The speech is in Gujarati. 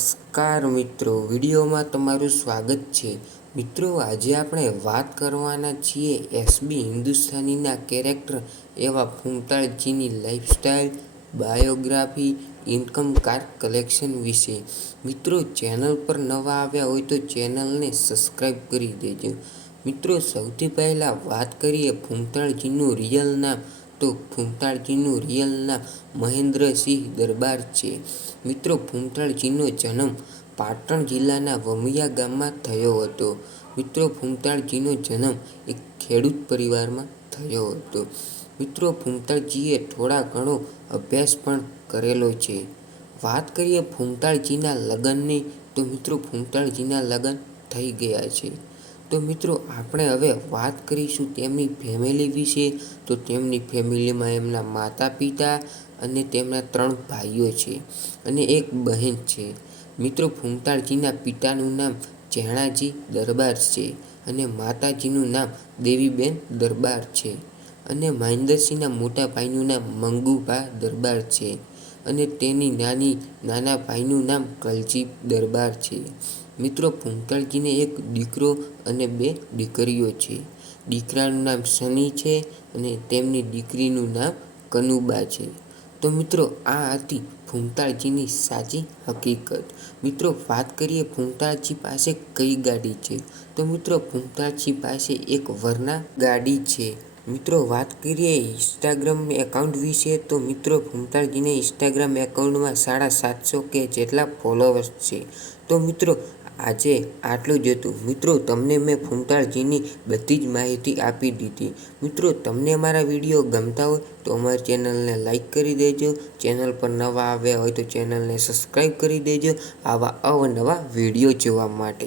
નમસ્કાર મિત્રો, વિડીયોમાં તમારું સ્વાગત છે. મિત્રો, આજે આપણે વાત કરવાના છીએ એસબી હિન્દુસ્તાનીના કેરેક્ટર એવા ફૂમતાળજીની lifestyle, biography, income car collection વિશે. મિત્રો, ચેનલ પર નવા આવ્યા હોય તો ચેનલને સબસ્ક્રાઈબ કરી દેજો. મિત્રો, સૌથી પહેલાં વાત કરીએ ફૂમતાળજીનું રિયલ નામ, તો ફૂમતાળજીનું રિયલ નામ મહેન્દ્રસિંહ દરબાર છે. મિત્રો, ફૂમતાળજીનો જન્મ પાટણ જિલ્લાના વમિયા ગામમાં થયો હતો. મિત્રો, ફૂમતાળજીનો જન્મ એક ખેડૂત પરિવારમાં થયો હતો. મિત્રો, ફૂમતાળજીએ થોડા ઘણો અભ્યાસ પણ કરેલો છે. વાત કરીએ ફૂમતાળજીના લગ્નની, તો મિત્રો ફૂમતાળજીના લગ્ન થઈ ગયા છે. તો મિત્રો, આપણે હવે વાત કરીશું તેમની ફેમિલી વિશે. તો તેમની ફેમિલીમાં એમના માતા પિતા અને તેમના 3 ભાઈઓ છે અને એક બહેન છે. મિત્રો, ફૂમતાળજીના પિતાનું નામ જેણાજી દરબાર છે અને માતાજીનું નામ દેવીબેન દરબાર છે અને મહેન્દ્રસિંહના મોટા ભાઈનું નામ મંગુભા દરબાર છે અને તેની નાના ભાઈનું નામ કલજી દરબાર છે. મિત્રો, ફૂમતાળજીને એક દીકરો અને 2 દીકરીઓ છે. દીકરાનું નામ સની છે અને તેમની દીકરીનું નામ કનુબા છે. તો મિત્રો, આ હતી ફૂમતાળજીની સાચી હકીકત. મિત્રો, વાત કરીએ ફૂમતાળજી પાસે કઈ ગાડી છે. તો મિત્રો, ફૂમતાળજી પાસે એક વરના ગાડી છે. મિત્રો, વાત કરીએ ઇન્સ્ટાગ્રામ એકાઉન્ટ વિશે. તો મિત્રો, ફૂમતાળજીને ઇન્સ્ટાગ્રામ એકાઉન્ટમાં 750K જેટલા ફોલોવર્સ છે. તો મિત્રો, આજે આટલું જ હતું. મિત્રો, તમને મેં ફૂમતાળજીની બધી જ માહિતી આપી દીધી. મિત્રો, તમને અમારા વિડીયો ગમતા હોય તો અમારી ચેનલને લાઈક કરી દેજો. ચેનલ પર નવા આવ્યા હોય તો ચેનલને સબસ્ક્રાઈબ કરી દેજો આવા અવનવા વિડીયો જોવા માટે.